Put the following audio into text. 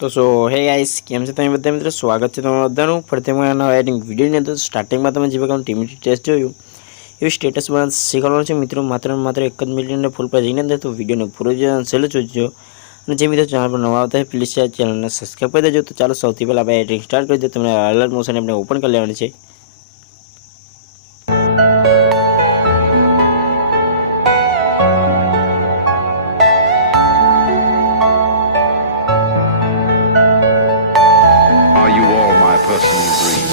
તો સો હે ગાઈસ કેમ છે તમે બધા મિત્રો સ્વાગત છે તમારું બધાનું ફરીથી હું એના એડિંગ વિડીયોની અંદર સ્ટાર્ટિંગમાં તમે જે પ્રકારનું ટીમ ટેસ્ટ જોયું એવી સ્ટેટસ બનાવવાનું શીખવાનું છે મિત્રો માત્ર 1 જ મિનિટને ફૂલ પર જઈને અંદર તો વિડીયોને પૂરો છેલ્લે જોજો અને જે મિત્રો ચેનલ પર નવા આવતા હોય પ્લીઝ ચેનલને સબસ્ક્રાઈબ કરી દેજો. તો ચાલો સૌથી પહેલાં આપણે એડિંગ સ્ટાર્ટ કરી દઈએ. તમને અલર્ટ મોશન આપણે ઓપન કરી લેવાની છે. Are you all my personal dreams?